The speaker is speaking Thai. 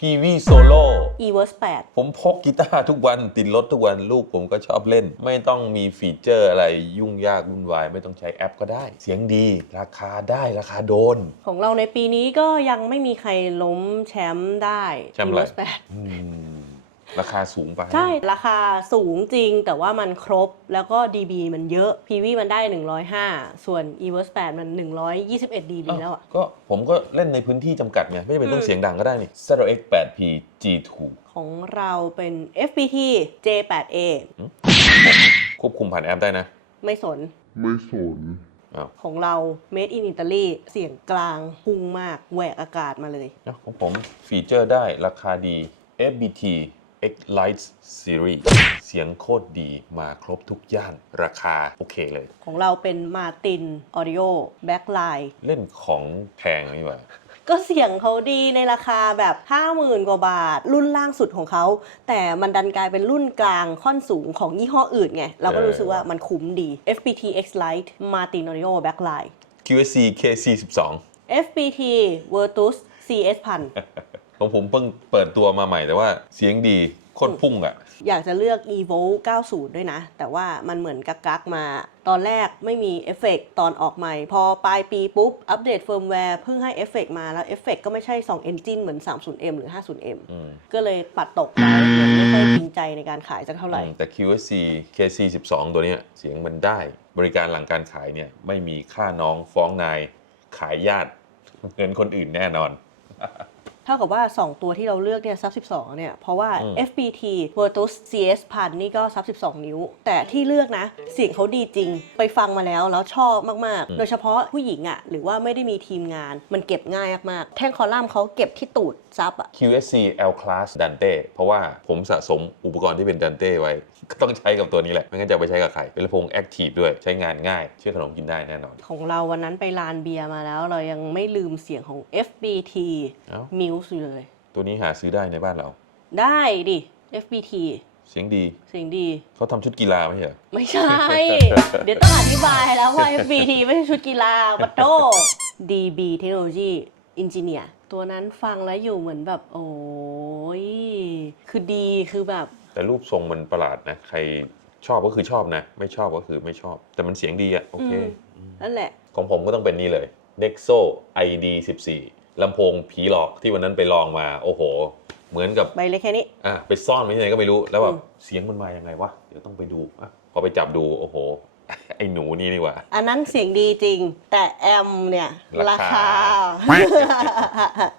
PV Solo eVerse ผมพกกีตาร์ทุกวันติดรถทุกวันลูกผมก็ชอบเล่น ไม่ต้องมีฟีเจอร์อะไรยุ่งยากวุ่นวาย ไม่ต้องใช้แอปก็ได้ เสียงดี ราคาได้ราคาโดน8ของเราในปีนี้ก็ยังไม่มีใครล้มแชมป์ได้แชมป์อะไร eVerse 8อืม ราคาสูงไป ใช่ ราคาสูงจริงแต่ว่ามันครบแล้วก็ dB มันเยอะ PV มันได้ 105 ส่วน eVerse 8มัน 121 dB แล้วอะ ก็ผมก็เล่นในพื้นที่จำกัดไง ไม่จำเป็นต้องอืมเสียงดังก็ได้นี่ z x 8 p G2 ของเราเป็น FPT J8A ควบคุมผ่านแอปได้นะ ไม่สน ไม่สนอ้าวของเรา Made in Italy เสียงกลางพุ่งมากแหวกอากาศมาเลยเอ้าของผมฟีเจอร์ได้ราคาดี FBT X Lite Series เสียงโคตรดีมาครบทุกย่านราคาโอเคเลย ของเราเป็น Martin Audio Backline เล่นของแพงนี่หว่า ก็เสียงเขาดีในราคาแบบ 50,000 กว่าบาท รุ่นล่างสุดของเขา แต่มันดันกลายเป็นรุ่นกลางค่อนสูงของยี่ห้ออื่นไง เราก็เออรู้สึกว่ามันคุ้มดี FPT X Lite Martin Audio Backline QSC KC12 FPT Virtus CS พัน ของผมเพิ่งเปิดตัวมาใหม่แต่ว่าเสียงดีโคตรพุ่งอะ่ะอยากจะเลือก Evo 90 ด้วยนะ แต่ว่ามันเหมือนกักกักๆมา ตอนแรกไม่มีเอฟเฟกต์ตอนออกใหม่ พอปลายปีปุ๊บ อัปเดตเฟิร์มแวร์เพิ่งให้เอฟเฟกต์มาแล้วเอฟเฟกต์ก็ไม่ใช่ 2 Engine เหมือน 30M หรือ 50M อืมก็เลยปัดตกไปเหมือนไม่ค่อยจริงใจในการขายสักเท่าไหร่ แต่ QSC KC12 ตัวเนี้ยเสียงมันได้ บริการหลังการขายเนี่ยไม่มีค่าน้องฟ้องนายขายญาติเงินคนอื่นแน่นอน เท่ากับว่า 2 ตัวที่เราเลือกเนี่ยซับ12 เนี่ย เพราะว่าอืม FPT Virtus CS พันนี่ก็ซับ12 นิ้ว แต่ที่เลือกนะ เสียงเขาดีจริง ไปฟังมาแล้วแล้วชอบมาก ๆ โดยเฉพาะผู้หญิงอะ่ะ หรือว่าไม่ได้มีทีมงาน มันเก็บง่ายมากๆแท่งคอลัมน์เขาเก็บที่ตูดซับอะ QSC L Class Dante เพราะว่าผมสะสมอุปกรณ์ที่เป็น Dante ไว้ ก็ต้องใช้กับตัวนี้แหละ ไม่งั้นจะเอาไปใช้กับใคร เป็นลำโพง Active ด้วย ใช้งานง่าย เชื่อขนมกินได้แน่นอน ของเราวันนั้นไปลานเบียร์มาแล้ว เรายังไม่ลืมเสียงของ FBT เอ้า Muse อยู่เลย ตัวนี้หาซื้อได้ในบ้านเรา ได้ดิ FBT เสียงดี เสียงดี เขาทำชุดกีฬาไม่ใช่เหรอ ไม่ใช่ เดี๋ยวต้องอธิบายแล้วว่า FBT ไม่ใช่ชุดกีฬาบัตโต DB Technology Engineer ตัวนั้นฟังแล้วอยู่เหมือนแบบ โอ้ย คือดีคือแบบ แต่รูปทรงมันประหลาดนะ ใครชอบก็คือชอบนะ ไม่ชอบก็คือไม่ชอบ แต่มันเสียงดีอะโอเคอืมนั่นแหละ ของผมก็ต้องเป็นนี่เลย Nexo ID 14 ลำโพงผีหลอกที่วันนั้นไปลองมาโอ้โห เหมือนกับใบเล็กแค่นี้อะไปซ่อนไว้ที่ไหนก็ไม่รู้แล้วแบอืบมเสียงมันมายังไงวะเดี๋ยวต้องไปดูอะพอไปจับดูโอ้โห ไอ้หนูนี่นี่หว่า อันนั้นเสียงดีจริง แต่แอมเนี่ย ราราคา คา